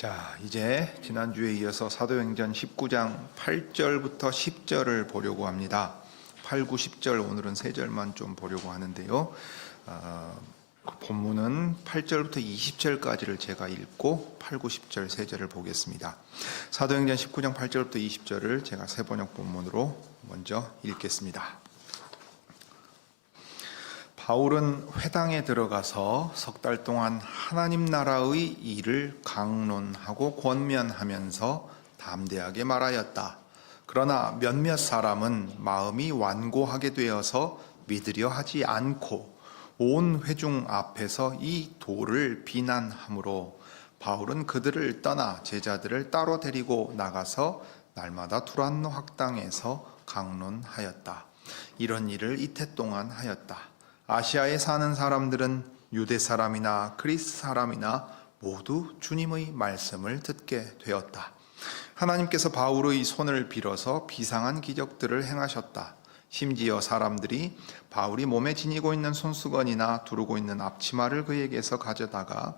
자, 이제 지난주에 이어서 사도행전 19장 8절부터 10절을 보려고 합니다. 8, 9, 10절 오늘은 3절만 좀 보려고 하는데요. 본문은 8절부터 20절까지를 제가 읽고 8, 9, 10절 3절을 보겠습니다. 사도행전 19장 8절부터 20절을 제가 새번역 본문으로 먼저 읽겠습니다. 바울은 회당에 들어가서 석 달 동안 하나님 나라의 일을 강론하고 권면하면서 담대하게 말하였다. 그러나 몇몇 사람은 마음이 완고하게 되어서 믿으려 하지 않고 온 회중 앞에서 이 도를 비난하므로 바울은 그들을 떠나 제자들을 따로 데리고 나가서 날마다 두란노 학당에서 강론하였다. 이런 일을 이태 동안 하였다. 아시아에 사는 사람들은 유대 사람이나 그리스 사람이나 모두 주님의 말씀을 듣게 되었다. 하나님께서 바울의 손을 빌어서 비상한 기적들을 행하셨다. 심지어 사람들이 바울이 몸에 지니고 있는 손수건이나 두르고 있는 앞치마를 그에게서 가져다가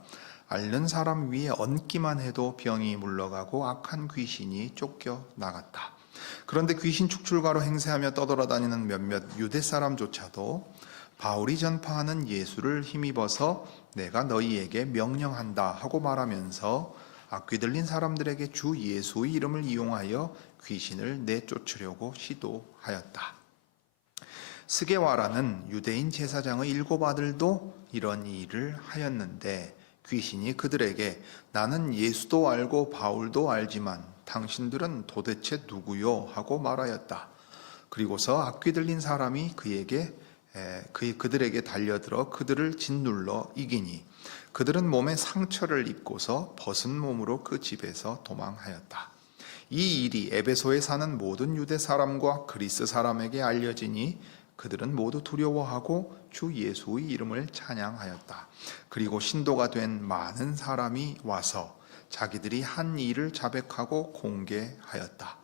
앓는 사람 위에 얹기만 해도 병이 물러가고 악한 귀신이 쫓겨나갔다. 그런데 귀신 축출가로 행세하며 떠돌아다니는 몇몇 유대 사람조차도 바울이 전파하는 예수를 힘입어서 내가 너희에게 명령한다 하고 말하면서 악귀 들린 사람들에게 주 예수의 이름을 이용하여 귀신을 내쫓으려고 시도하였다. 스게와라는 유대인 제사장의 7 아들도 이런 일을 하였는데 귀신이 그들에게 나는 예수도 알고 바울도 알지만 당신들은 도대체 누구요? 하고 말하였다. 그리고서 악귀 들린 사람이 그들에게 달려들어 그들을 짓눌러 이기니 그들은 몸에 상처를 입고서 벗은 몸으로 그 집에서 도망하였다. 이 일이 에베소에 사는 모든 유대 사람과 그리스 사람에게 알려지니 그들은 모두 두려워하고 주 예수의 이름을 찬양하였다. 그리고 신도가 된 많은 사람이 와서 자기들이 한 일을 자백하고 공개하였다.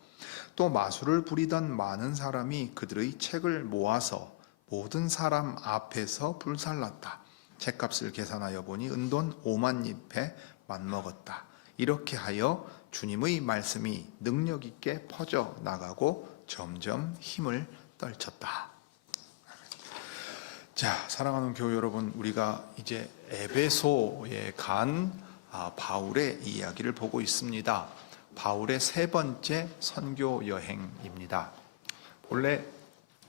또 마술을 부리던 많은 사람이 그들의 책을 모아서 모든 사람 앞에서 불살랐다. 책값을 계산하여 보니 은돈 5만 잎에 맞먹었다. 이렇게 하여 주님의 말씀이 능력 있게 퍼져 나가고 점점 힘을 떨쳤다. 자, 사랑하는 교회 여러분, 우리가 이제 에베소에 간 바울의 이야기를 보고 있습니다. 바울의 3번째 선교 여행입니다. 본래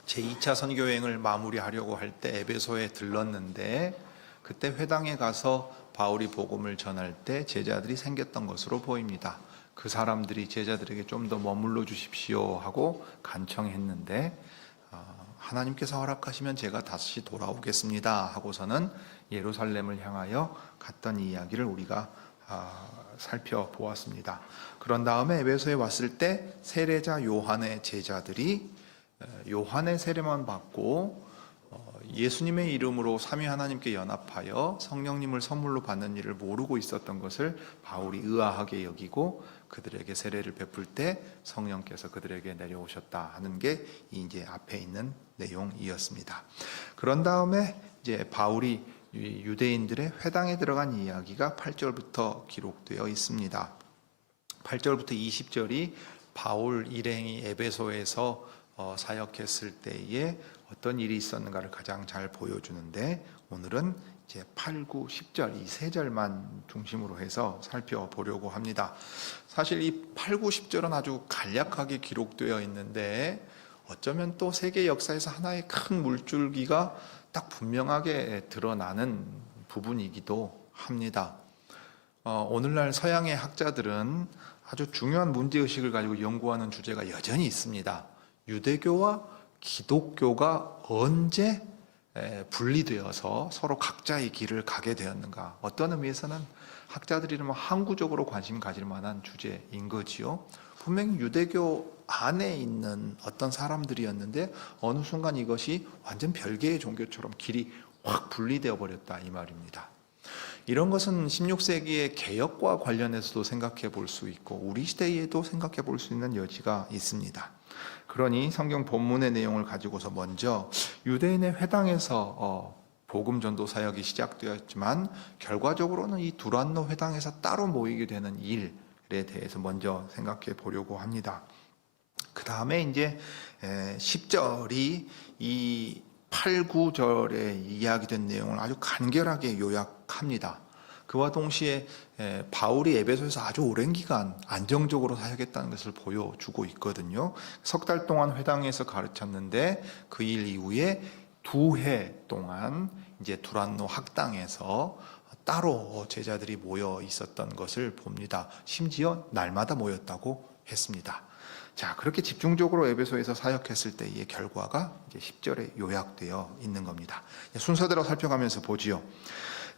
제2차 선교 여행을 마무리하려고 할 때 에베소에 들렀는데 그때 회당에 가서 바울이 복음을 전할 때 제자들이 생겼던 것으로 보입니다. 그 사람들이 제자들에게 좀 더 머물러 주십시오 하고 간청했는데 하나님께서 허락하시면 제가 다시 돌아오겠습니다 하고서는 예루살렘을 향하여 갔던 이야기를 우리가 살펴보았습니다. 그런 다음에 에베소에 왔을 때 세례자 요한의 제자들이 요한의 세례만 받고 예수님의 이름으로 삼위 하나님께 연합하여 성령님을 선물로 받는 일을 모르고 있었던 것을 바울이 의아하게 여기고 그들에게 세례를 베풀 때 성령께서 그들에게 내려오셨다 하는 게 이제 앞에 있는 내용이었습니다. 그런 다음에 이제 바울이 유대인들의 회당에 들어간 이야기가 8절부터 기록되어 있습니다. 8절부터 20절이 바울 일행이 에베소에서 사역했을 때에 어떤 일이 있었는가를 가장 잘 보여주는데 오늘은 이제 8, 9, 10절 이 3절만 중심으로 해서 살펴보려고 합니다. 사실 이 8, 9, 10절은 아주 간략하게 기록되어 있는데 어쩌면 또 세계 역사에서 하나의 큰 물줄기가 딱 분명하게 드러나는 부분이기도 합니다. 오늘날 서양의 학자들은 아주 중요한 문제의식을 가지고 연구하는 주제가 여전히 있습니다. 유대교와 기독교가 언제 분리되어서 서로 각자의 길을 가게 되었는가? 어떤 의미에서는 학자들이라면 항구적으로 관심 가질 만한 주제인 거지요. 분명히 유대교 안에 있는 어떤 사람들이었는데 어느 순간 이것이 완전 별개의 종교처럼 길이 확 분리되어 버렸다 이 말입니다. 이런 것은 16세기의 개혁과 관련해서도 생각해 볼 수 있고 우리 시대에도 생각해 볼 수 있는 여지가 있습니다. 그러니 성경 본문의 내용을 가지고서 먼저 유대인의 회당에서 복음 전도 사역이 시작되었지만 결과적으로는 이 두란노 회당에서 따로 모이게 되는 일에 대해서 먼저 생각해 보려고 합니다. 그 다음에 이제 10절이 이 8, 9절에 이야기된 내용을 아주 간결하게 요약합니다. 그와 동시에 바울이 에베소에서 아주 오랜 기간 안정적으로 사역했다는 것을 보여주고 있거든요. 석 달 동안 회당에서 가르쳤는데 그 일 이후에 2해 동안 이제 두란노 학당에서 따로 제자들이 모여 있었던 것을 봅니다. 심지어 날마다 모였다고 했습니다. 자, 그렇게 집중적으로 에베소에서 사역했을 때의 결과가 이제 10절에 요약되어 있는 겁니다. 순서대로 살펴가면서 보지요.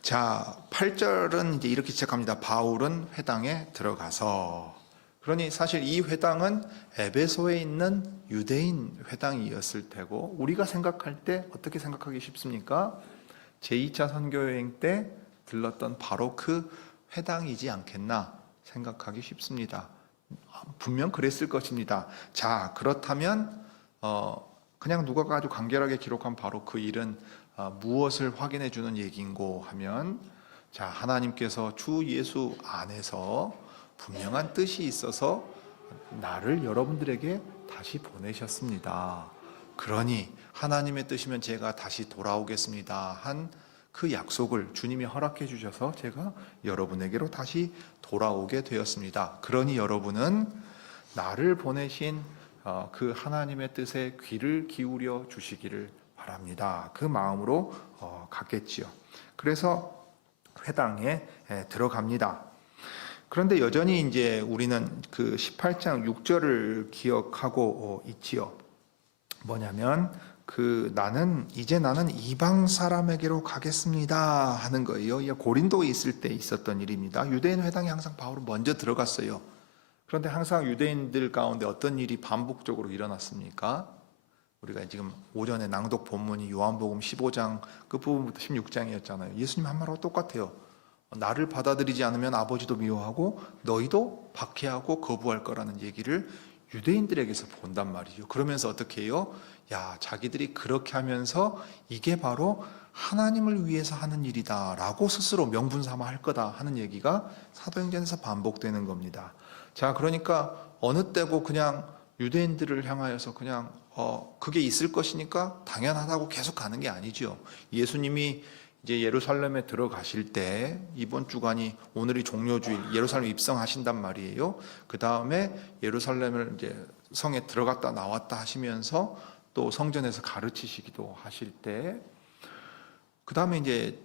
자, 8절은 이제 이렇게 시작합니다. 바울은 회당에 들어가서. 그러니 사실 이 회당은 에베소에 있는 유대인 회당이었을 테고, 우리가 생각할 때 어떻게 생각하기 쉽습니까? 제2차 선교여행 때 들렀던 바로 그 회당이지 않겠나 생각하기 쉽습니다. 분명 그랬을 것입니다. 자, 그렇다면 그냥 누가가 아주 간결하게 기록한 바로 그 일은 무엇을 확인해 주는 얘기인고 하면, 자, 하나님께서 주 예수 안에서 분명한 뜻이 있어서 나를 여러분들에게 다시 보내셨습니다. 그러니 하나님의 뜻이면 제가 다시 돌아오겠습니다 한 그 약속을 주님이 허락해 주셔서 제가 여러분에게로 다시 돌아오게 되었습니다. 그러니 여러분은 나를 보내신 그 하나님의 뜻에 귀를 기울여 주시기를 바랍니다. 그 마음으로 갔겠지요. 그래서 회당에 들어갑니다. 그런데 여전히 이제 우리는 그 18장 6절을 기억하고 있지요. 뭐냐면 나는 이방 사람에게로 가겠습니다 하는 거예요. 고린도에 있을 때 있었던 일입니다. 유대인 회당에 항상 바울은 먼저 들어갔어요. 그런데 항상 유대인들 가운데 어떤 일이 반복적으로 일어났습니까? 우리가 지금 오전에 낭독 본문이 요한복음 15장 끝부분부터 16장이었잖아요. 예수님 한 말하고 똑같아요. 나를 받아들이지 않으면 아버지도 미워하고 너희도 박해하고 거부할 거라는 얘기를 유대인들에게서 본단 말이죠. 그러면서 어떻게 해요? 야, 자기들이 그렇게 하면서 이게 바로 하나님을 위해서 하는 일이다 라고 스스로 명분 삼아 할 거다 하는 얘기가 사도행전에서 반복되는 겁니다. 자, 그러니까 어느 때고 그냥 유대인들을 향하여서 그냥 그게 있을 것이니까 당연하다고 계속 가는 게 아니죠. 예수님이 이제 예루살렘에 들어가실 때 이번 주간이 오늘이 종료주일, 예루살렘 입성하신단 말이에요. 그 다음에 예루살렘을 이제 성에 들어갔다 나왔다 하시면서 또 성전에서 가르치시기도 하실 때, 그 다음에 이제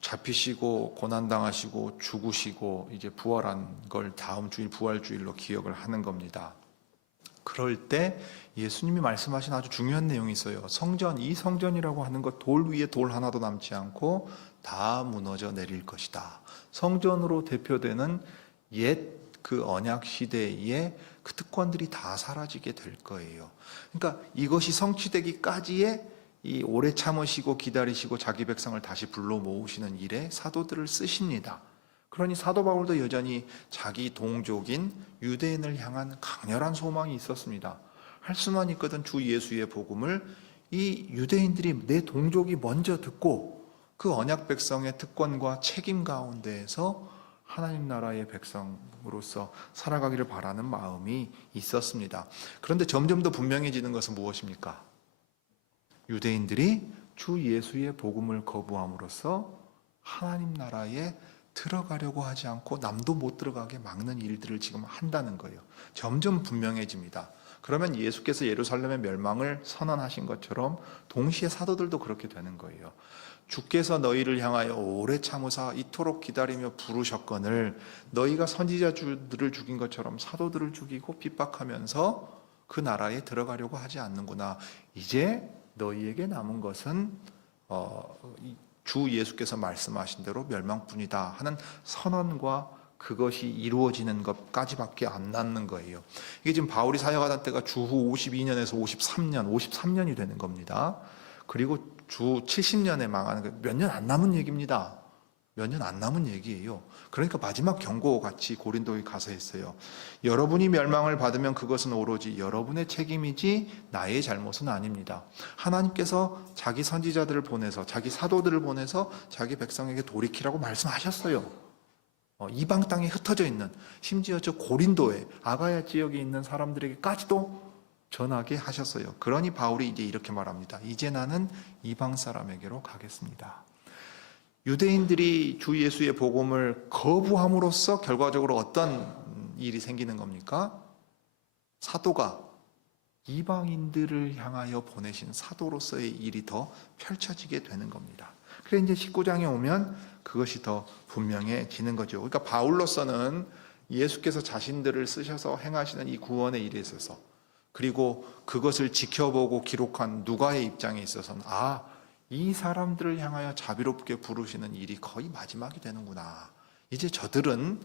잡히시고 고난당하시고 죽으시고 이제 부활한 걸 다음 주일 부활주일로 기억을 하는 겁니다. 그럴 때 예수님이 말씀하신 아주 중요한 내용이 있어요. 이 성전이라고 하는 것 돌 위에 돌 하나도 남지 않고 다 무너져 내릴 것이다. 성전으로 대표되는 옛 그 언약 시대의 그 특권들이 다 사라지게 될 거예요. 그러니까 이것이 성취되기까지의 이 오래 참으시고 기다리시고 자기 백성을 다시 불러 모으시는 일에 사도들을 쓰십니다. 그러니 사도 바울도 여전히 자기 동족인 유대인을 향한 강렬한 소망이 있었습니다. 할 수만 있거든 주 예수의 복음을 이 유대인들이 내 동족이 먼저 듣고 그 언약 백성의 특권과 책임 가운데에서 하나님 나라의 백성으로서 살아가기를 바라는 마음이 있었습니다. 그런데 점점 더 분명해지는 것은 무엇입니까? 유대인들이 주 예수의 복음을 거부함으로써 하나님 나라에 들어가려고 하지 않고 남도 못 들어가게 막는 일들을 지금 한다는 거예요. 점점 분명해집니다. 그러면 예수께서 예루살렘의 멸망을 선언하신 것처럼 동시에 사도들도 그렇게 되는 거예요. 주께서 너희를 향하여 오래 참으사 이토록 기다리며 부르셨거늘 너희가 선지자들을 죽인 것처럼 사도들을 죽이고 핍박하면서 그 나라에 들어가려고 하지 않는구나. 이제 너희에게 남은 것은 주 예수께서 말씀하신 대로 멸망뿐이다 하는 선언과 그것이 이루어지는 것까지밖에 안 남는 거예요. 이게 지금 바울이 사역하던 때가 주후 52년에서 53년이 되는 겁니다. 그리고 주 70년에 망하는 몇 년 안 남은 얘기입니다. 몇 년 안 남은 얘기예요. 그러니까 마지막 경고 같이 고린도에 가서 했어요. 여러분이 멸망을 받으면 그것은 오로지 여러분의 책임이지 나의 잘못은 아닙니다. 하나님께서 자기 선지자들을 보내서 자기 사도들을 보내서 자기 백성에게 돌이키라고 말씀하셨어요. 이방 땅에 흩어져 있는, 심지어 저 고린도에 아가야 지역에 있는 사람들에게까지도 전하게 하셨어요. 그러니 바울이 이제 이렇게 말합니다. 이제 나는 이방 사람에게로 가겠습니다. 유대인들이 주 예수의 복음을 거부함으로써 결과적으로 어떤 일이 생기는 겁니까? 사도가 이방인들을 향하여 보내신 사도로서의 일이 더 펼쳐지게 되는 겁니다. 그래 이제 19장에 오면 그것이 더 분명해지는 거죠. 그러니까 바울로서는 예수께서 자신들을 쓰셔서 행하시는 이 구원의 일에 있어서, 그리고 그것을 지켜보고 기록한 누가의 입장에 있어서는 이 사람들을 향하여 자비롭게 부르시는 일이 거의 마지막이 되는구나. 이제 저들은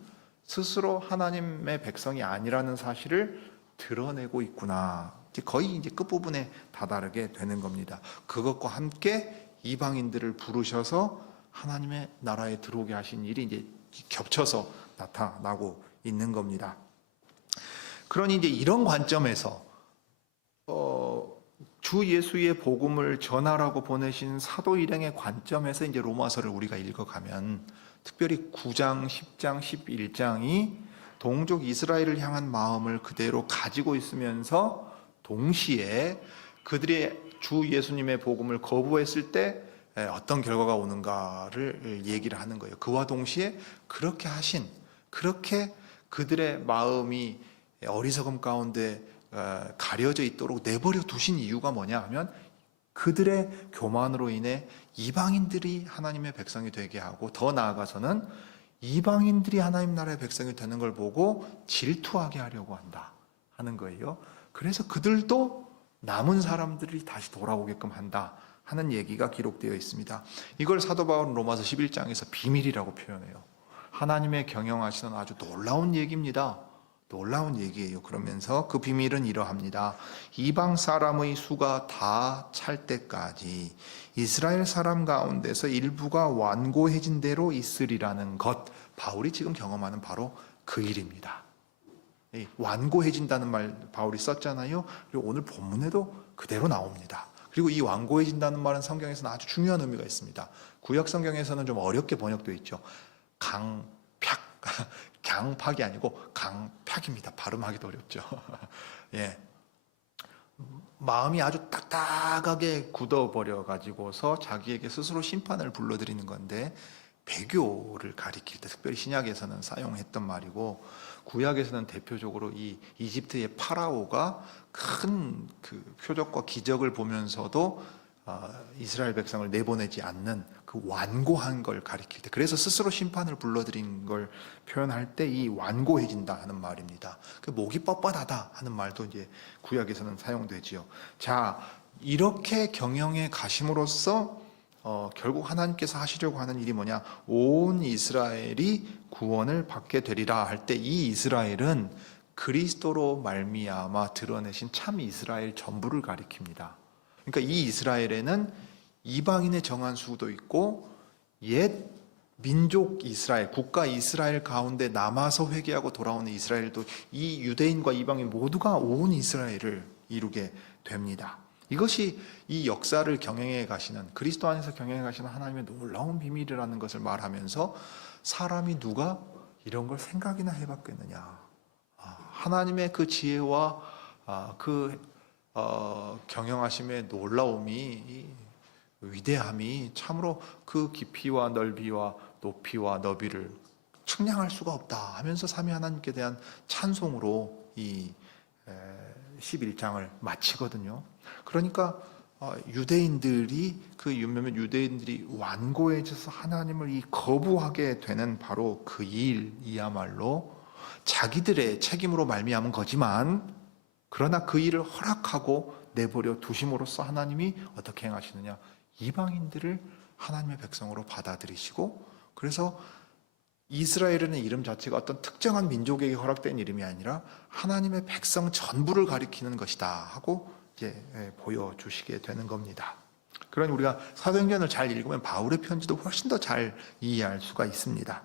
스스로 하나님의 백성이 아니라는 사실을 드러내고 있구나. 거의 이제 끝부분에 다다르게 되는 겁니다. 그것과 함께 이방인들을 부르셔서 하나님의 나라에 들어오게 하신 일이 이제 겹쳐서 나타나고 있는 겁니다. 그러니 이제 이런 관점에서 주 예수의 복음을 전하라고 보내신 사도 일행의 관점에서 이제 로마서를 우리가 읽어가면, 특별히 9장, 10장, 11장이 동족 이스라엘을 향한 마음을 그대로 가지고 있으면서 동시에 그들이 주 예수님의 복음을 거부했을 때 어떤 결과가 오는가를 얘기를 하는 거예요. 그와 동시에 그렇게 그들의 마음이 어리석음 가운데 가려져 있도록 내버려 두신 이유가 뭐냐 하면, 그들의 교만으로 인해 이방인들이 하나님의 백성이 되게 하고, 더 나아가서는 이방인들이 하나님 나라의 백성이 되는 걸 보고 질투하게 하려고 한다 하는 거예요. 그래서 그들도 남은 사람들이 다시 돌아오게끔 한다 하는 얘기가 기록되어 있습니다. 이걸 사도 바울은 로마서 11장에서 비밀이라고 표현해요. 하나님의 경영하시는 아주 놀라운 얘기입니다. 놀라운 얘기예요. 그러면서 그 비밀은 이러합니다. 이방 사람의 수가 다 찰 때까지 이스라엘 사람 가운데서 일부가 완고해진 대로 있으리라는 것. 바울이 지금 경험하는 바로 그 일입니다. 완고해진다는 말 바울이 썼잖아요. 그리고 오늘 본문에도 그대로 나옵니다. 그리고 이 완고해진다는 말은 성경에서는 아주 중요한 의미가 있습니다. 구약 성경에서는 좀 어렵게 번역되어 있죠. 강팍, 강팍이 아니고 강팍입니다. 발음하기도 어렵죠. 예, 마음이 아주 딱딱하게 굳어버려 가지고서 자기에게 스스로 심판을 불러들이는 건데, 배교를 가리킬 때 특별히 신약에서는 사용했던 말이고, 구약에서는 대표적으로 이 이집트의 파라오가 큰 그 표적과 기적을 보면서도 이스라엘 백성을 내보내지 않는 그 완고한 걸 가리킬 때, 그래서 스스로 심판을 불러들인 걸 표현할 때 이 완고해진다 하는 말입니다. 그 목이 뻣뻣하다 하는 말도 이제 구약에서는 사용되지요. 자, 이렇게 경영해 가심으로써 결국 하나님께서 하시려고 하는 일이 뭐냐? 온 이스라엘이 구원을 받게 되리라 할 때, 이 이스라엘은 그리스도로 말미암아 드러내신 참 이스라엘 전부를 가리킵니다. 그러니까 이 이스라엘에는 이방인의 정한 수도 있고, 옛 민족 이스라엘, 국가 이스라엘 가운데 남아서 회개하고 돌아오는 이스라엘도, 이 유대인과 이방인 모두가 온 이스라엘을 이루게 됩니다. 이것이 이 역사를 경영해 가시는, 그리스도 안에서 경영해 가시는 하나님의 놀라운 비밀이라는 것을 말하면서, 사람이 누가 이런 걸 생각이나 해봤겠느냐. 하나님의 그 지혜와 그 경영하심의 놀라움이, 위대함이 참으로 그 깊이와 넓이와 높이와 너비를 측량할 수가 없다 하면서 삼위 하나님께 대한 찬송으로 이 11장을 마치거든요. 그러니까 유대인들이, 그 몇몇 유대인들이 완고해져서 하나님을 이 거부하게 되는 바로 그 일이야말로 자기들의 책임으로 말미암은 거지만, 그러나 그 일을 허락하고 내버려 두심으로써 하나님이 어떻게 행하시느냐? 이방인들을 하나님의 백성으로 받아들이시고, 그래서 이스라엘이라는 이름 자체가 어떤 특정한 민족에게 허락된 이름이 아니라 하나님의 백성 전부를 가리키는 것이다 하고 이제 보여주시게 되는 겁니다. 그러니 우리가 사도행전을 잘 읽으면 바울의 편지도 훨씬 더 잘 이해할 수가 있습니다.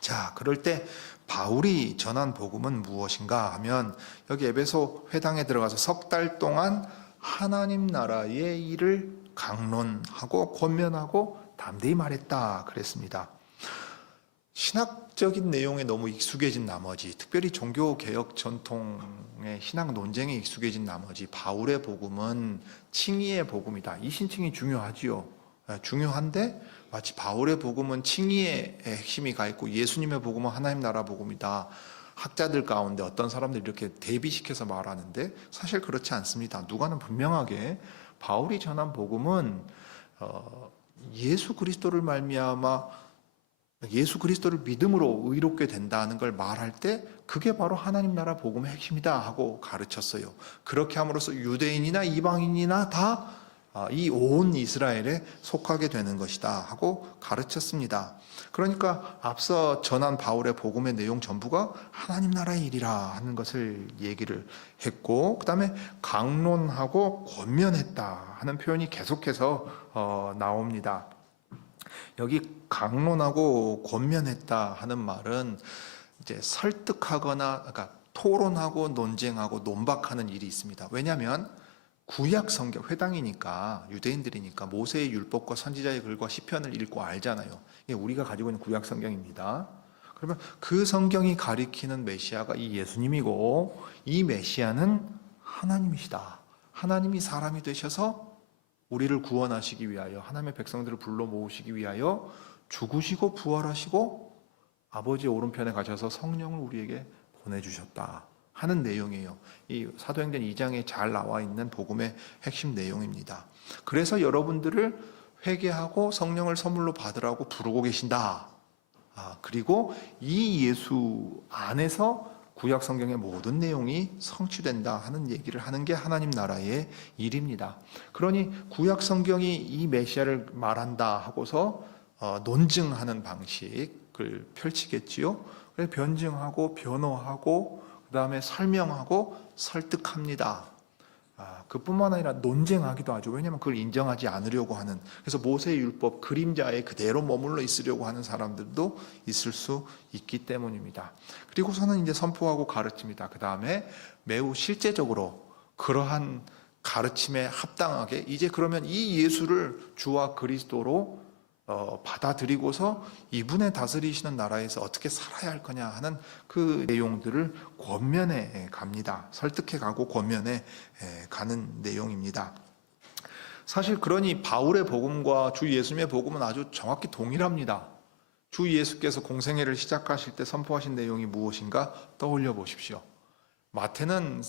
자, 그럴 때 바울이 전한 복음은 무엇인가 하면 여기 에베소 회당에 들어가서 석 달 동안 하나님 나라의 일을 강론하고 권면하고 담대히 말했다 그랬습니다. 신학적인 내용에 너무 익숙해진 나머지, 특별히 종교개혁 전통의 신학 논쟁에 익숙해진 나머지 바울의 복음은 칭의의 복음이다. 이 신칭이 중요하지요. 중요한데 마치 바울의 복음은 칭의의 핵심이 가 있고 예수님의 복음은 하나님 나라 복음이다. 학자들 가운데 어떤 사람들이 이렇게 대비시켜서 말하는데 사실 그렇지 않습니다. 누가는 분명하게 바울이 전한 복음은 예수 그리스도를 말미암아 예수 그리스도를 믿음으로 의롭게 된다는 걸 말할 때 그게 바로 하나님 나라 복음의 핵심이다 하고 가르쳤어요. 그렇게 함으로써 유대인이나 이방인이나 다 이 온 이스라엘에 속하게 되는 것이다 하고 가르쳤습니다. 그러니까 앞서 전한 바울의 복음의 내용 전부가 하나님 나라의 일이라 하는 것을 얘기를 했고, 그 다음에 강론하고 권면했다 하는 표현이 계속해서 나옵니다. 여기 강론하고 권면했다 하는 말은 이제 설득하거나, 그러니까 토론하고 논쟁하고 논박하는 일이 있습니다. 왜냐하면 구약 성경, 회당이니까 유대인들이니까 모세의 율법과 선지자의 글과 시편을 읽고 알잖아요. 이게 우리가 가지고 있는 구약 성경입니다. 그러면 그 성경이 가리키는 메시아가 이 예수님이고 이 메시아는 하나님이시다. 하나님이 사람이 되셔서 우리를 구원하시기 위하여, 하나님의 백성들을 불러 모으시기 위하여 죽으시고 부활하시고 아버지의 오른편에 가셔서 성령을 우리에게 보내주셨다 하는 내용이에요. 이 사도행전 2장에 잘 나와 있는 복음의 핵심 내용입니다. 그래서 여러분들을 회개하고 성령을 선물로 받으라고 부르고 계신다. 그리고 이 예수 안에서 구약 성경의 모든 내용이 성취된다 하는 얘기를 하는 게 하나님 나라의 일입니다. 그러니 구약 성경이 이 메시아를 말한다 하고서 논증하는 방식을 펼치겠지요. 그래서 변증하고 변호하고 그 다음에 설명하고 설득합니다. 그뿐만 아니라 논쟁하기도 하죠. 왜냐하면 그걸 인정하지 않으려고 하는, 그래서 모세의 율법 그림자에 그대로 머물러 있으려고 하는 사람들도 있을 수 있기 때문입니다. 그리고서는 이제 선포하고 가르칩니다. 그 다음에 매우 실제적으로 그러한 가르침에 합당하게 이제 그러면 이 예수를 주와 그리스도로 받아들이고서 이분의 다스리시는 나라에서 어떻게 살아야 할 거냐 하는 그 내용들을 권면해 갑니다. 설득해 가고 권면해 가는 내용입니다. 사실 그러니 바울의 복음과 주 예수님의 복음은 아주 정확히 동일합니다. 주 예수께서 공생애를 시작하실 때 선포하신 내용이 무엇인가 떠올려 보십시오. 마태는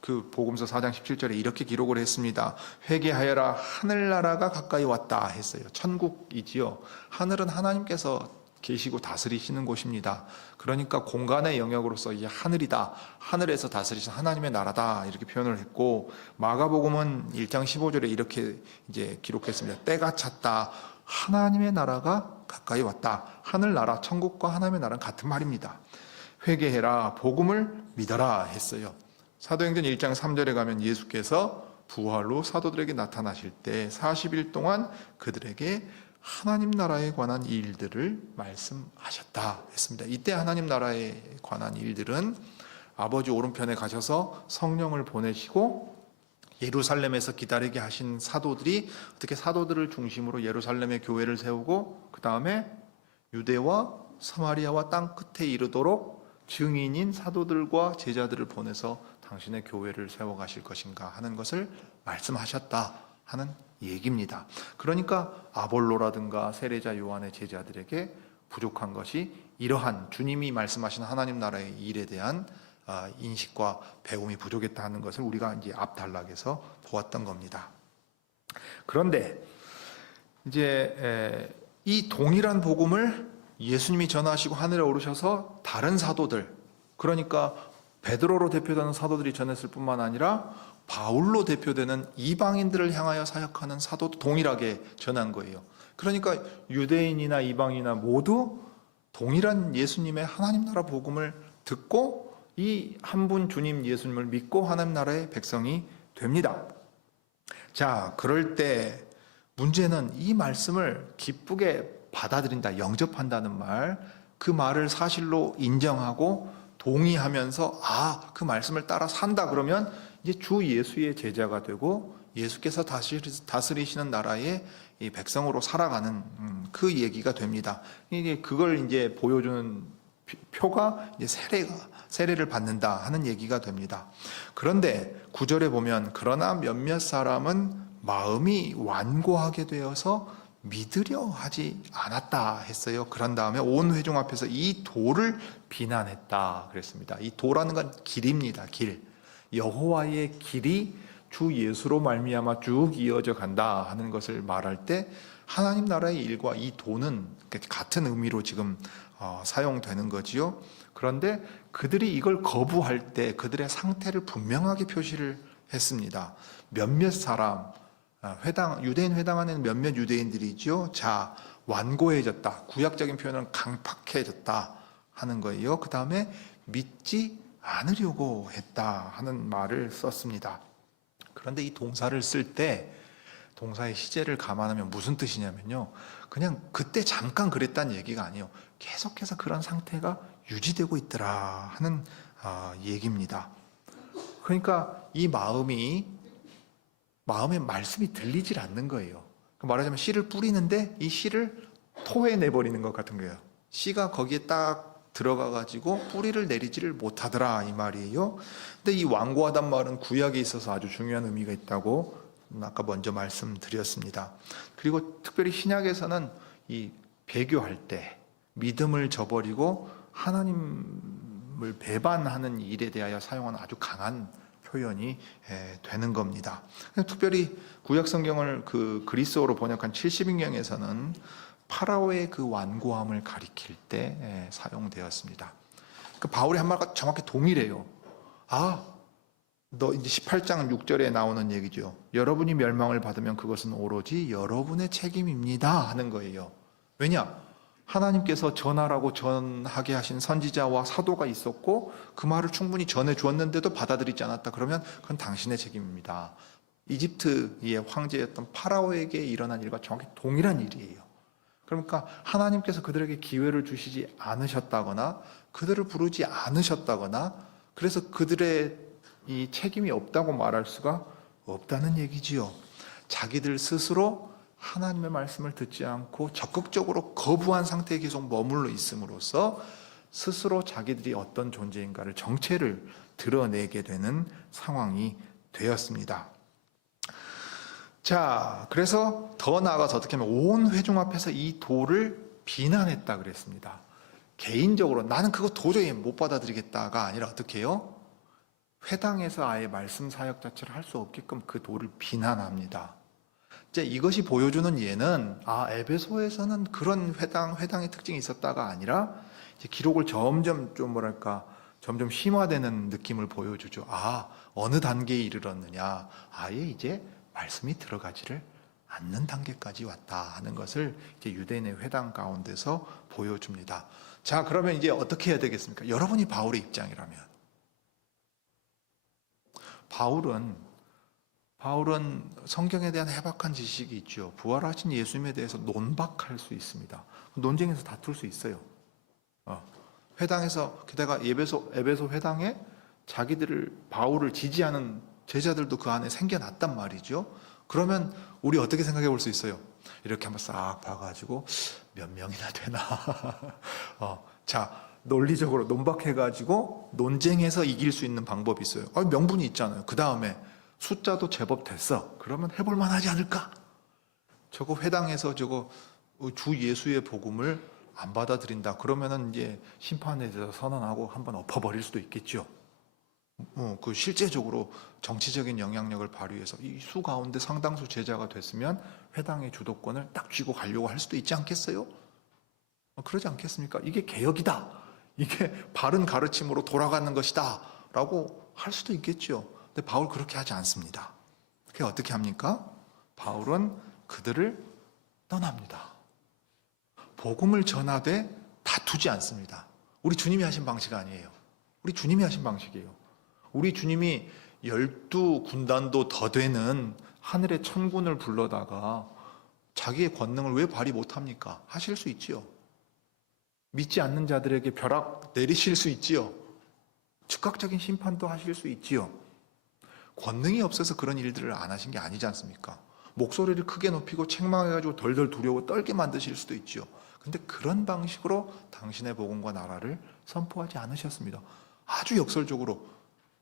그 복음서 4장 17절에 이렇게 기록을 했습니다. 회개하여라, 하늘나라가 가까이 왔다 했어요. 천국이지요. 하늘은 하나님께서 계시고 다스리시는 곳입니다. 그러니까 공간의 영역으로서 이 하늘이다, 하늘에서 다스리신 하나님의 나라다 이렇게 표현을 했고, 마가복음은 1장 15절에 이렇게 이제 기록했습니다. 때가 찼다, 하나님의 나라가 가까이 왔다. 하늘나라, 천국과 하나님의 나라는 같은 말입니다. 회개해라, 복음을 믿어라 했어요. 사도행전 1장 3절에 가면 예수께서 부활로 사도들에게 나타나실 때 40일 동안 그들에게 하나님 나라에 관한 일들을 말씀하셨다 했습니다. 이때 하나님 나라에 관한 일들은 아버지 오른편에 가셔서 성령을 보내시고 예루살렘에서 기다리게 하신 사도들이 어떻게 사도들을 중심으로 예루살렘의 교회를 세우고 그 다음에 유대와 사마리아와 땅 끝에 이르도록 증인인 사도들과 제자들을 보내서 당신의 교회를 세워가실 것인가 하는 것을 말씀하셨다 하는 얘기입니다. 그러니까 아볼로라든가 세례자 요한의 제자들에게 부족한 것이 이러한 주님이 말씀하신 하나님 나라의 일에 대한 인식과 배움이 부족했다 하는 것을 우리가 이제 앞 단락에서 보았던 겁니다. 그런데 이제 이 동일한 복음을 예수님이 전하시고 하늘에 오르셔서 다른 사도들, 그러니까 베드로로 대표되는 사도들이 전했을 뿐만 아니라 바울로 대표되는 이방인들을 향하여 사역하는 사도도 동일하게 전한 거예요. 그러니까 유대인이나 이방인이나 모두 동일한 예수님의 하나님 나라 복음을 듣고 이 한 분 주님 예수님을 믿고 하나님 나라의 백성이 됩니다. 자, 그럴 때 문제는 이 말씀을 기쁘게 받아들인다, 영접한다는 말, 그 말을 사실로 인정하고 동의하면서 그 말씀을 따라 산다 그러면 이제 주 예수의 제자가 되고 예수께서 다스리시는 나라의 이 백성으로 살아가는 그 얘기가 됩니다. 이게 그걸 이제 보여주는 표가 이제 세례를 받는다 하는 얘기가 됩니다. 그런데 9절에 보면 그러나 몇몇 사람은 마음이 완고하게 되어서 믿으려 하지 않았다 했어요. 그런 다음에 온 회중 앞에서 이 도를 비난했다 그랬습니다. 이 도라는 건 길입니다. 길. 여호와의 길이 주 예수로 말미암아 쭉 이어져 간다 하는 것을 말할 때 하나님 나라의 일과 이 도는 같은 의미로 지금 사용되는 거지요. 그런데 그들이 이걸 거부할 때 그들의 상태를 분명하게 표시를 했습니다. 몇몇 사람, 유대인 회당 안에는 몇몇 유대인들이죠. 자, 완고해졌다. 구약적인 표현은 강팍해졌다 하는 거예요. 그 다음에 믿지 않으려고 했다 하는 말을 썼습니다. 그런데 이 동사를 쓸 때 동사의 시제를 감안하면 무슨 뜻이냐면요, 그냥 그때 잠깐 그랬다는 얘기가 아니에요. 계속해서 그런 상태가 유지되고 있더라 하는 얘기입니다. 그러니까 이 마음에 말씀이 들리질 않는 거예요. 말하자면 씨를 뿌리는데 이 씨를 토해내버리는 것 같은 거예요. 씨가 거기에 딱 들어가가지고 뿌리를 내리지를 못하더라 이 말이에요. 근데 이 완고하단 말은 구약에 있어서 아주 중요한 의미가 있다고 아까 먼저 말씀드렸습니다. 그리고 특별히 신약에서는 이 배교할 때 믿음을 저버리고 하나님을 배반하는 일에 대하여 사용하는 아주 강한 표현이 되는 겁니다. 특별히 구약 성경을 그 그리스어로 번역한 70인경에서는 파라오의 그 완고함을 가리킬 때 사용되었습니다. 그 바울의 한 말과 정확히 동일해요. 너 이제 18장 6절에 나오는 얘기죠. 여러분이 멸망을 받으면 그것은 오로지 여러분의 책임입니다 하는 거예요. 왜냐? 하나님께서 전하라고 전하게 하신 선지자와 사도가 있었고 그 말을 충분히 전해 주었는데도 받아들이지 않았다. 그러면 그건 당신의 책임입니다. 이집트의 황제였던 파라오에게 일어난 일과 정확히 동일한 일이에요. 그러니까 하나님께서 그들에게 기회를 주시지 않으셨다거나 그들을 부르지 않으셨다거나 그래서 그들의 이 책임이 없다고 말할 수가 없다는 얘기지요. 자기들 스스로 하나님의 말씀을 듣지 않고 적극적으로 거부한 상태에 계속 머물러 있음으로써 스스로 자기들이 어떤 존재인가를 정체를 드러내게 되는 상황이 되었습니다. 자, 그래서 더 나아가서 어떻게 하면 온 회중 앞에서 이 도를 비난했다 그랬습니다. 개인적으로 나는 그거 도저히 못 받아들이겠다가 아니라 어떻게 해요? 회당에서 아예 말씀 사역 자체를 할 수 없게끔 그 도를 비난합니다. 이제 이것이 보여주는 예는 에베소에서는 그런 회당의 특징이 있었다가 아니라 이제 기록을 점점 점점 심화되는 느낌을 보여주죠. 어느 단계에 이르렀느냐? 아예 이제 말씀이 들어가지를 않는 단계까지 왔다 하는 것을 이제 유대인의 회당 가운데서 보여줍니다. 자, 그러면 이제 어떻게 해야 되겠습니까? 여러분이 바울의 입장이라면 바울은 성경에 대한 해박한 지식이 있죠. 부활하신 예수님에 대해서 논박할 수 있습니다. 논쟁에서 다툴 수 있어요. 회당에서 게다가 에베소 회당에 바울을 지지하는 제자들도 그 안에 생겨났단 말이죠. 그러면 우리 어떻게 생각해 볼 수 있어요? 이렇게 한번 싹 봐가지고 몇 명이나 되나? 논리적으로 논박해가지고 논쟁해서 이길 수 있는 방법이 있어요. 명분이 있잖아요. 그 다음에 숫자도 제법 됐어. 그러면 해볼 만하지 않을까? 저거 회당에서 주 예수의 복음을 안 받아들인다. 그러면은 이제 심판에 대해서 선언하고 한번 엎어버릴 수도 있겠죠. 그 실제적으로 정치적인 영향력을 발휘해서 이 수 가운데 상당수 제자가 됐으면 회당의 주도권을 딱 쥐고 가려고 할 수도 있지 않겠어요? 그러지 않겠습니까? 이게 개혁이다. 이게 바른 가르침으로 돌아가는 것이다. 라고 할 수도 있겠죠. 근데 바울 그렇게 하지 않습니다. 그게 어떻게 합니까? 바울은 그들을 떠납니다. 복음을 전하되 다투지 않습니다. 우리 주님이 하신 방식 아니에요. 우리 주님이 하신 방식이에요. 우리 주님이 12군단도 더 되는 하늘의 천군을 불러다가 자기의 권능을 왜 발휘 못합니까? 하실 수 있지요. 믿지 않는 자들에게 벼락 내리실 수 있지요. 즉각적인 심판도 하실 수 있지요. 권능이 없어서 그런 일들을 안 하신 게 아니지 않습니까? 목소리를 크게 높이고 책망해가지고 덜덜 두려워 떨게 만드실 수도 있지요. 근데 그런 방식으로 당신의 복음과 나라를 선포하지 않으셨습니다. 아주 역설적으로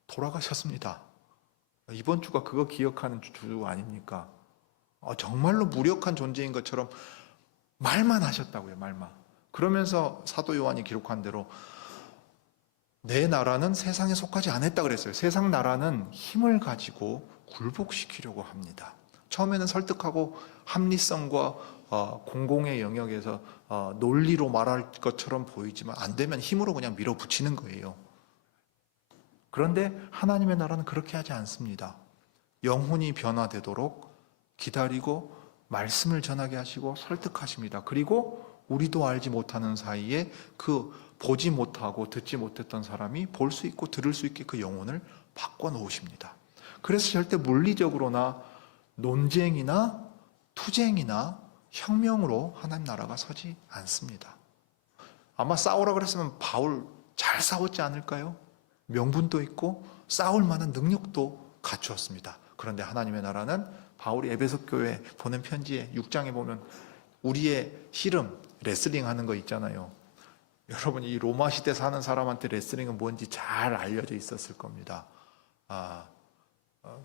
돌아가셨습니다. 이번 주가 그거 기억하는 주 아닙니까? 정말로 무력한 존재인 것처럼 말만 하셨다고요, 말만. 그러면서 사도 요한이 기록한 대로 내 나라는 세상에 속하지 않았다 그랬어요. 세상 나라는 힘을 가지고 굴복시키려고 합니다. 처음에는 설득하고 합리성과 공공의 영역에서 논리로 말할 것처럼 보이지만 안 되면 힘으로 그냥 밀어붙이는 거예요. 그런데 하나님의 나라는 그렇게 하지 않습니다. 영혼이 변화되도록 기다리고 말씀을 전하게 하시고 설득하십니다. 그리고 우리도 알지 못하는 사이에 그 보지 못하고 듣지 못했던 사람이 볼 수 있고 들을 수 있게 그 영혼을 바꿔놓으십니다. 그래서 절대 물리적으로나 논쟁이나 투쟁이나 혁명으로 하나님 나라가 서지 않습니다. 아마 싸우라 그랬으면 바울 잘 싸웠지 않을까요? 명분도 있고 싸울 만한 능력도 갖추었습니다. 그런데 하나님의 나라는 바울이 에베소 교회 보낸 편지에 6장에 보면 우리의 씨름, 레슬링 하는 거 있잖아요. 여러분 이 로마 시대 사는 사람한테 레슬링은 뭔지 잘 알려져 있었을 겁니다.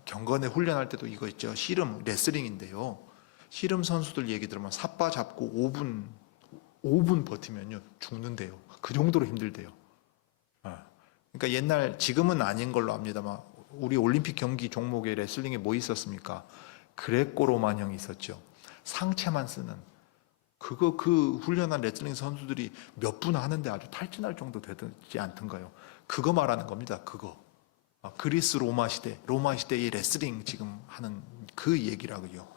경건에 훈련할 때도 이거 있죠. 씨름, 레슬링인데요. 씨름 선수들 얘기 들으면 삿바 잡고 5분 버티면요 죽는데요. 그 정도로 힘들대요. 그러니까 옛날 지금은 아닌 걸로 압니다만 우리 올림픽 경기 종목에 레슬링에 뭐 있었습니까? 그레코로만형이 있었죠. 상체만 쓰는 그 훈련한 레슬링 선수들이 몇 분 하는데 아주 탈진할 정도 되지 않던가요? 그거 말하는 겁니다. 그거 그리스 로마 시대의 레슬링 지금 하는 그 얘기라고요.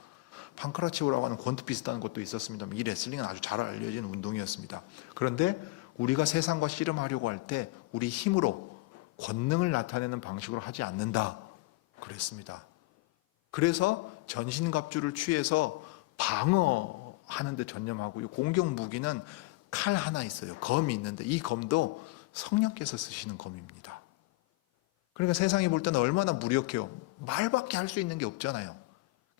판크라치오라고 하는 권투 비슷한 것도 있었습니다만 이 레슬링은 아주 잘 알려진 운동이었습니다. 그런데 우리가 세상과 씨름하려고 할 때 우리 힘으로 권능을 나타내는 방식으로 하지 않는다 그랬습니다. 그래서 전신갑주를 취해서 방어하는 데 전념하고요. 공격 무기는 칼 하나 있어요. 검이 있는데 이 검도 성령께서 쓰시는 검입니다. 그러니까 세상이 볼 때는 얼마나 무력해요. 말밖에 할 수 있는 게 없잖아요.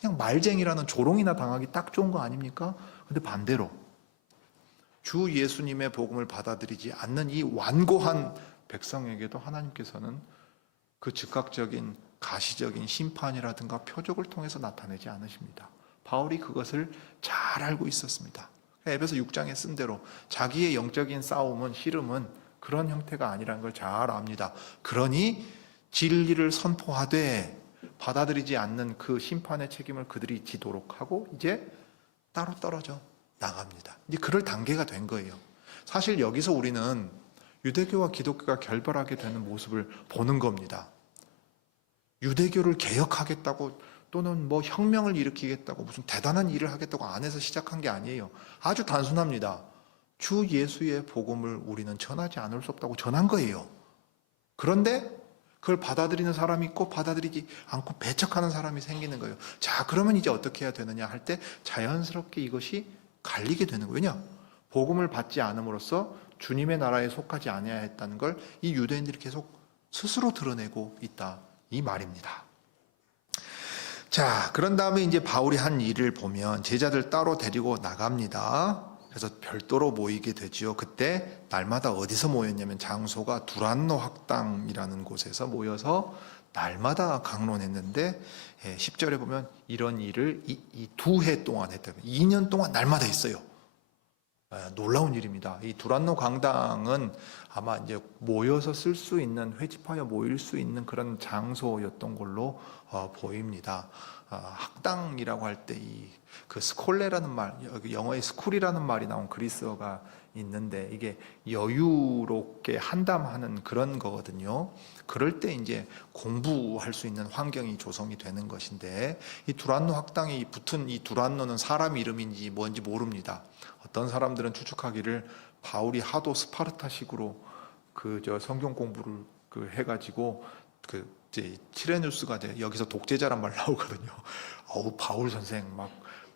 그냥 말쟁이라는 조롱이나 당하기 딱 좋은 거 아닙니까? 근데 반대로 주 예수님의 복음을 받아들이지 않는 이 완고한 백성에게도 하나님께서는 그 즉각적인 가시적인 심판이라든가 표적을 통해서 나타내지 않으십니다. 바울이 그것을 잘 알고 있었습니다. 에베소 6장에 쓴 대로 자기의 영적인 싸움은 씨름은 그런 형태가 아니라는 걸 잘 압니다. 그러니 진리를 선포하되 받아들이지 않는 그 심판의 책임을 그들이 지도록 하고 이제 따로 떨어져 나갑니다. 이제 그럴 단계가 된 거예요. 사실 여기서 우리는 유대교와 기독교가 결별하게 되는 모습을 보는 겁니다. 유대교를 개혁하겠다고 또는 뭐 혁명을 일으키겠다고 무슨 대단한 일을 하겠다고 안 해서 시작한 게 아니에요. 아주 단순합니다. 주 예수의 복음을 우리는 전하지 않을 수 없다고 전한 거예요. 그런데 그걸 받아들이는 사람이 있고 받아들이지 않고 배척하는 사람이 생기는 거예요. 자, 그러면 이제 어떻게 해야 되느냐 할 때 자연스럽게 이것이 갈리게 되는 거예요. 왜냐? 복음을 받지 않음으로써 주님의 나라에 속하지 아니해야 했다는 걸 이 유대인들이 계속 스스로 드러내고 있다. 이 말입니다. 자, 그런 다음에 이제 바울이 한 일을 보면 제자들 따로 데리고 나갑니다. 그래서 별도로 모이게 되지요. 그때 날마다 어디서 모였냐면 장소가 두란노 학당이라는 곳에서 모여서 날마다 강론했는데 10절에 보면 이런 일을 이 2해 동안 했다. 2년 동안 날마다 했어요. 놀라운 일입니다. 이 두란노 강당은 아마 이제 모여서 쓸 수 있는 회집하여 모일 수 있는 그런 장소였던 걸로 보입니다. 학당이라고 할 때 그 스콜레라는 말, 영어의 스쿨이라는 말이 나온 그리스어가 있는데 이게 여유롭게 한담하는 그런 거거든요. 그럴 때 이제 공부할 수 있는 환경이 조성이 되는 것인데 이 두란노 학당에 붙은 이 두란노는 사람 이름인지 뭔지 모릅니다. 어떤 사람들은 추측하기를 바울이 하도 스파르타식으로 성경 공부를 해가지고 이제 티레누스가 여기서 독재자란 말 나오거든요. 바울 선생 막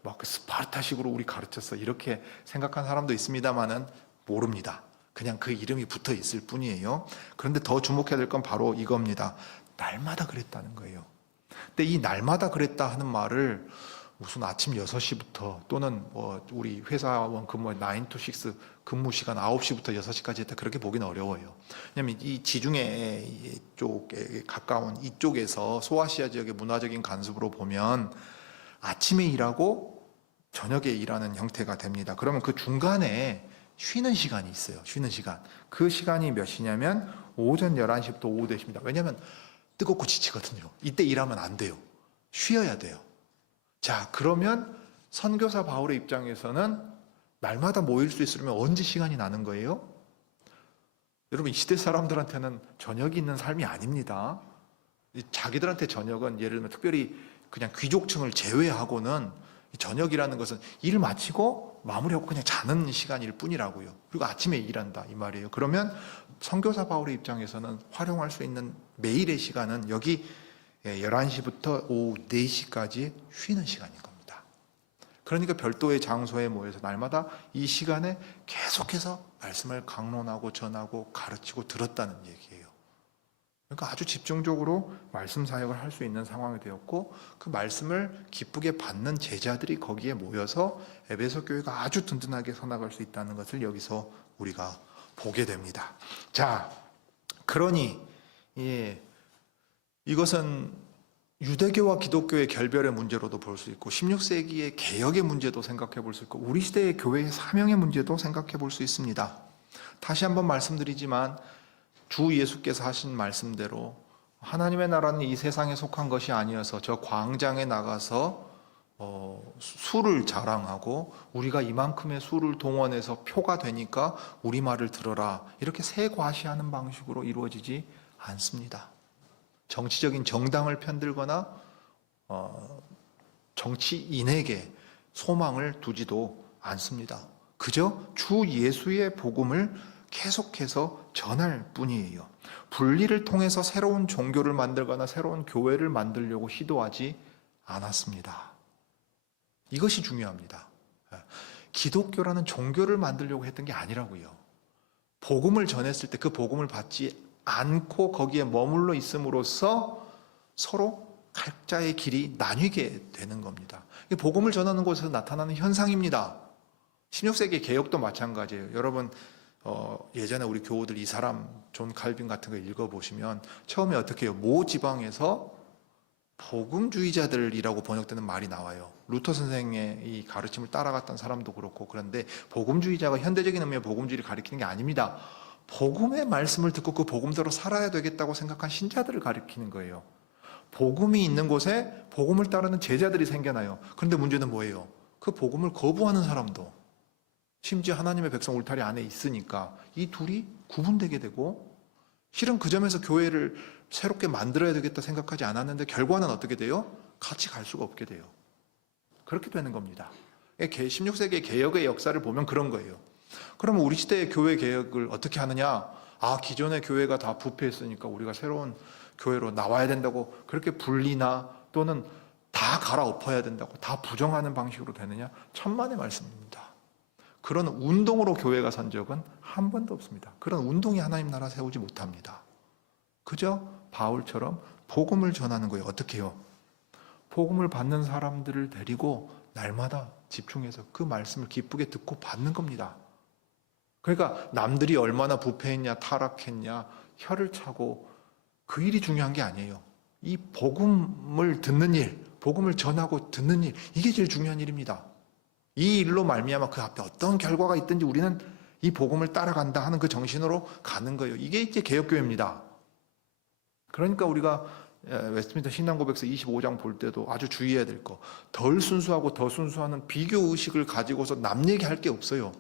막 스파르타식으로 우리 가르쳤어 이렇게 생각한 사람도 있습니다만은 모릅니다. 그냥 그 이름이 붙어 있을 뿐이에요. 그런데 더 주목해야 될 건 바로 이겁니다. 날마다 그랬다는 거예요. 근데 이 날마다 그랬다 하는 말을 무슨 아침 6시부터 또는 우리 회사원 근무 9 to 6 근무 시간 9시부터 6시까지 했다 그렇게 보기는 어려워요. 왜냐하면 이 지중해 쪽에 가까운 이쪽에서 소아시아 지역의 문화적인 관습으로 보면 아침에 일하고 저녁에 일하는 형태가 됩니다. 그러면 그 중간에 쉬는 시간이 있어요. 쉬는 시간. 그 시간이 몇 시냐면 오전 11시부터 오후 4시입니다. 왜냐하면 뜨겁고 지치거든요. 이때 일하면 안 돼요. 쉬어야 돼요. 자, 그러면 선교사 바울의 입장에서는 날마다 모일 수 있으려면 언제 시간이 나는 거예요? 여러분, 이 시대 사람들한테는 저녁이 있는 삶이 아닙니다. 자기들한테 저녁은 예를 들면 특별히 그냥 귀족층을 제외하고는 저녁이라는 것은 일 마치고 마무리하고 그냥 자는 시간일 뿐이라고요. 그리고 아침에 일한다 이 말이에요. 그러면 선교사 바울의 입장에서는 활용할 수 있는 매일의 시간은 여기 11시부터 오후 4시까지 쉬는 시간인 겁니다. 그러니까 별도의 장소에 모여서 날마다 이 시간에 계속해서 말씀을 강론하고 전하고 가르치고 들었다는 얘기예요. 그러니까 아주 집중적으로 말씀 사역을 할 수 있는 상황이 되었고 그 말씀을 기쁘게 받는 제자들이 거기에 모여서 에베소 교회가 아주 든든하게 서나갈 수 있다는 것을 여기서 우리가 보게 됩니다. 자, 그러니 이것은 유대교와 기독교의 결별의 문제로도 볼 수 있고 16세기의 개혁의 문제도 생각해 볼 수 있고 우리 시대의 교회의 사명의 문제도 생각해 볼 수 있습니다. 다시 한번 말씀드리지만 주 예수께서 하신 말씀대로 하나님의 나라는 이 세상에 속한 것이 아니어서 저 광장에 나가서 수를 자랑하고 우리가 이만큼의 수를 동원해서 표가 되니까 우리 말을 들어라 이렇게 세과시하는 방식으로 이루어지지 않습니다. 정치적인 정당을 편들거나 정치인에게 소망을 두지도 않습니다. 그저 주 예수의 복음을 계속해서 전할 뿐이에요. 분리를 통해서 새로운 종교를 만들거나 새로운 교회를 만들려고 시도하지 않았습니다. 이것이 중요합니다. 기독교라는 종교를 만들려고 했던 게 아니라고요. 복음을 전했을 때 그 복음을 받지 않고 거기에 머물러 있음으로써 서로 각자의 길이 나뉘게 되는 겁니다. 복음을 전하는 곳에서 나타나는 현상입니다. 16세기 개혁도 마찬가지예요. 여러분 예전에 우리 교우들 이 사람 존 칼빈 같은 거 읽어보시면 처음에 어떻게 해요? 모 지방에서 복음주의자들이라고 번역되는 말이 나와요. 루터 선생의 이 가르침을 따라갔던 사람도 그렇고 그런데 복음주의자가 현대적인 의미의 복음주의를 가리키는 게 아닙니다. 복음의 말씀을 듣고 그 복음대로 살아야 되겠다고 생각한 신자들을 가리키는 거예요. 복음이 있는 곳에 복음을 따르는 제자들이 생겨나요. 그런데 문제는 뭐예요? 그 복음을 거부하는 사람도 심지어 하나님의 백성 울타리 안에 있으니까 이 둘이 구분되게 되고 실은 그 점에서 교회를 새롭게 만들어야 되겠다 생각하지 않았는데 결과는 어떻게 돼요? 같이 갈 수가 없게 돼요. 그렇게 되는 겁니다. 16세기의 개혁의 역사를 보면 그런 거예요. 그러면 우리 시대의 교회 개혁을 어떻게 하느냐? 기존의 교회가 다 부패했으니까 우리가 새로운 교회로 나와야 된다고 그렇게 분리나 또는 다 갈아엎어야 된다고 다 부정하는 방식으로 되느냐? 천만의 말씀입니다. 그런 운동으로 교회가 선 적은 한 번도 없습니다. 그런 운동이 하나님 나라 세우지 못합니다. 그저 바울처럼 복음을 전하는 거예요. 어떻게 해요? 복음을 받는 사람들을 데리고 날마다 집중해서 그 말씀을 기쁘게 듣고 받는 겁니다. 그러니까 남들이 얼마나 부패했냐 타락했냐 혀를 차고 그 일이 중요한 게 아니에요. 이 복음을 듣는 일, 복음을 전하고 듣는 일, 이게 제일 중요한 일입니다. 이 일로 말미암아 그 앞에 어떤 결과가 있든지 우리는 이 복음을 따라간다 하는 그 정신으로 가는 거예요. 이게 이제 개혁교회입니다. 그러니까 우리가 웨스트민스터 신앙고백서 25장 볼 때도 아주 주의해야 될 거, 덜 순수하고 더 순수하는 비교의식을 가지고서 남 얘기할 게 없어요.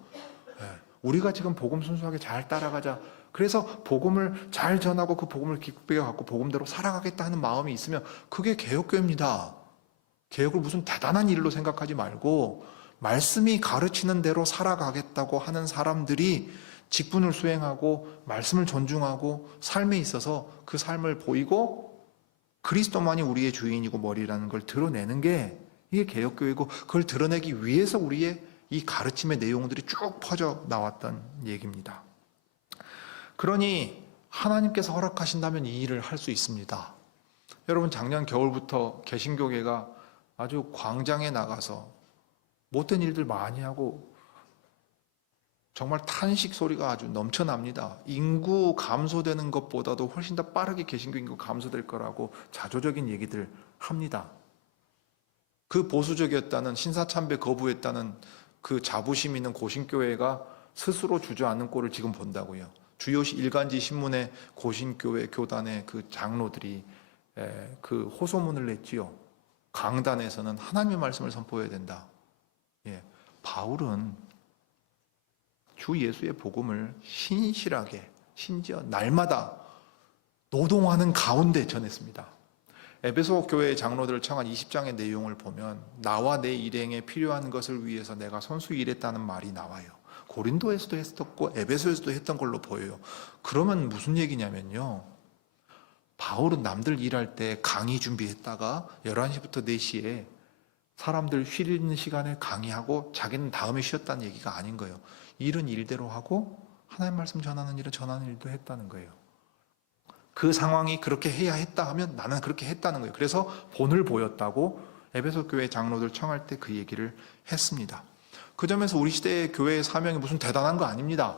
우리가 지금 복음 순수하게 잘 따라가자. 그래서 복음을 잘 전하고 그 복음을 기쁘게 갖고 복음대로 살아가겠다 하는 마음이 있으면 그게 개혁교회입니다. 개혁을 무슨 대단한 일로 생각하지 말고 말씀이 가르치는 대로 살아가겠다고 하는 사람들이 직분을 수행하고 말씀을 존중하고 삶에 있어서 그 삶을 보이고 그리스도만이 우리의 주인이고 머리라는 걸 드러내는 게 이게 개혁교회고, 그걸 드러내기 위해서 우리의 이 가르침의 내용들이 쭉 퍼져 나왔던 얘기입니다. 그러니 하나님께서 허락하신다면 이 일을 할 수 있습니다. 여러분, 작년 겨울부터 개신교계가 아주 광장에 나가서 못된 일들 많이 하고 정말 탄식 소리가 아주 넘쳐납니다. 인구 감소되는 것보다도 훨씬 더 빠르게 개신교 인구 감소될 거라고 자조적인 얘기들 합니다. 그 보수적이었다는, 신사참배 거부했다는 그 자부심 있는 고신교회가 스스로 주저앉는 꼴을 지금 본다고요. 주요 일간지 신문에 고신교회 교단의 그 장로들이 그 호소문을 냈지요. 강단에서는 하나님의 말씀을 선포해야 된다. 바울은 주 예수의 복음을 신실하게, 심지어 날마다 노동하는 가운데 전했습니다. 에베소 교회의 장로들을 청한 20장의 내용을 보면 나와 내 일행에 필요한 것을 위해서 내가 손수 일했다는 말이 나와요. 고린도에서도 했었고 에베소에서도 했던 걸로 보여요. 그러면 무슨 얘기냐면요, 바울은 남들 일할 때 강의 준비했다가 11시부터 4시에 사람들 쉬는 시간에 강의하고 자기는 다음에 쉬었다는 얘기가 아닌 거예요. 일은 일대로 하고 하나님 말씀 전하는 일은 전하는 일도 했다는 거예요. 그 상황이 그렇게 해야 했다 하면 나는 그렇게 했다는 거예요. 그래서 본을 보였다고 에베소 교회 장로들 청할 때 그 얘기를 했습니다. 그 점에서 우리 시대의 교회의 사명이 무슨 대단한 거 아닙니다.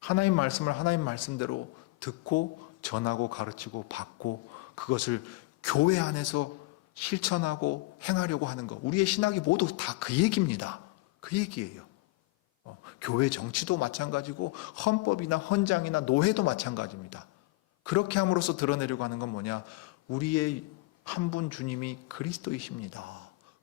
하나님 말씀을 하나님 말씀대로 듣고 전하고 가르치고 받고 그것을 교회 안에서 실천하고 행하려고 하는 거. 우리의 신학이 모두 다 그 얘기입니다. 그 얘기예요. 교회 정치도 마찬가지고 헌법이나 헌장이나 노회도 마찬가지입니다. 그렇게 함으로써 드러내려고 하는 건 뭐냐? 우리의 한 분 주님이 그리스도이십니다.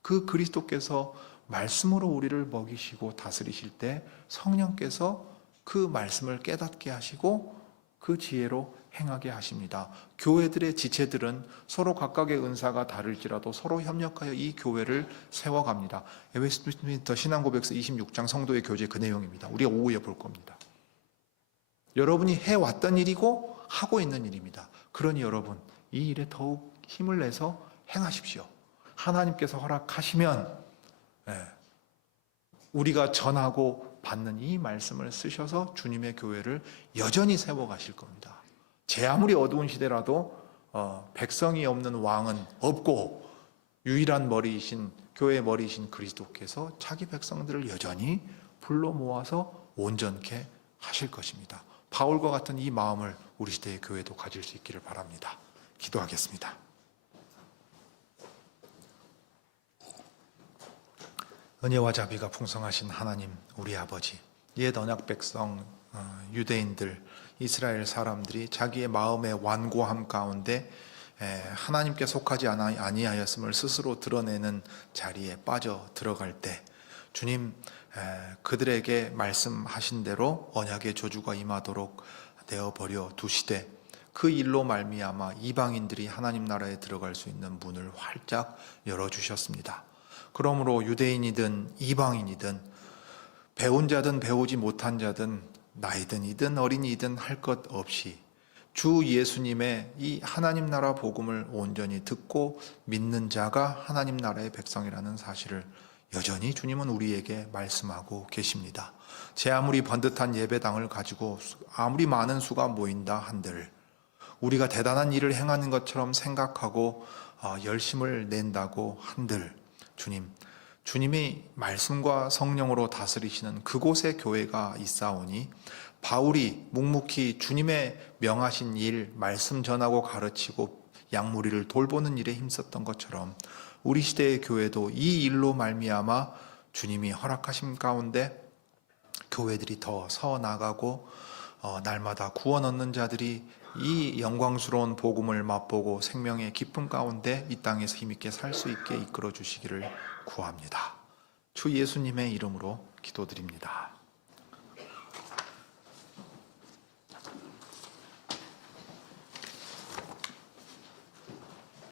그 그리스도께서 말씀으로 우리를 먹이시고 다스리실 때 성령께서 그 말씀을 깨닫게 하시고 그 지혜로 행하게 하십니다. 교회들의 지체들은 서로 각각의 은사가 다를지라도 서로 협력하여 이 교회를 세워갑니다. 웨스트민스터 신앙고백서 26장 성도의 교제 그 내용입니다. 우리가 오후에 볼 겁니다. 여러분이 해왔던 일이고 하고 있는 일입니다. 그러니 여러분, 이 일에 더욱 힘을 내서 행하십시오. 하나님께서 허락하시면 우리가 전하고 받는 이 말씀을 쓰셔서 주님의 교회를 여전히 세워가실 겁니다. 제 아무리 어두운 시대라도 백성이 없는 왕은 없고 유일한 머리이신, 교회의 머리이신 그리스도께서 자기 백성들을 여전히 불러 모아서 온전케 하실 것입니다. 바울과 같은 이 마음을 우리 시대의 교회도 가질 수 있기를 바랍니다. 기도하겠습니다. 은혜와 자비가 풍성하신 하나님, 우리 아버지, 옛 언약 백성 유대인들, 이스라엘 사람들이 자기의 마음의 완고함 가운데 하나님께 속하지 아니하였음을 스스로 드러내는 자리에 빠져 들어갈 때 주님, 그들에게 말씀하신 대로 언약의 저주가 임하도록 내어버려 두시되 그 일로 말미암아 이방인들이 하나님 나라에 들어갈 수 있는 문을 활짝 열어주셨습니다. 그러므로 유대인이든 이방인이든 배운 자든 배우지 못한 자든 나이든 이든 어린이든 할 것 없이 주 예수님의 이 하나님 나라 복음을 온전히 듣고 믿는 자가 하나님 나라의 백성이라는 사실을 여전히 주님은 우리에게 말씀하고 계십니다. 제 아무리 번듯한 예배당을 가지고 아무리 많은 수가 모인다 한들 우리가 대단한 일을 행하는 것처럼 생각하고 열심을 낸다고 한들 주님이 말씀과 성령으로 다스리시는 그곳에 교회가 있사오니 바울이 묵묵히 주님의 명하신 일, 말씀 전하고 가르치고 양무리를 돌보는 일에 힘썼던 것처럼 우리 시대의 교회도 이 일로 말미암아 주님이 허락하심 가운데 교회들이 더 서나가고 날마다 구원 얻는 자들이 이 영광스러운 복음을 맛보고 생명의 기쁨 가운데 이 땅에서 힘있게 살 수 있게 이끌어 주시기를 구합니다. 주 예수님의 이름으로 기도드립니다.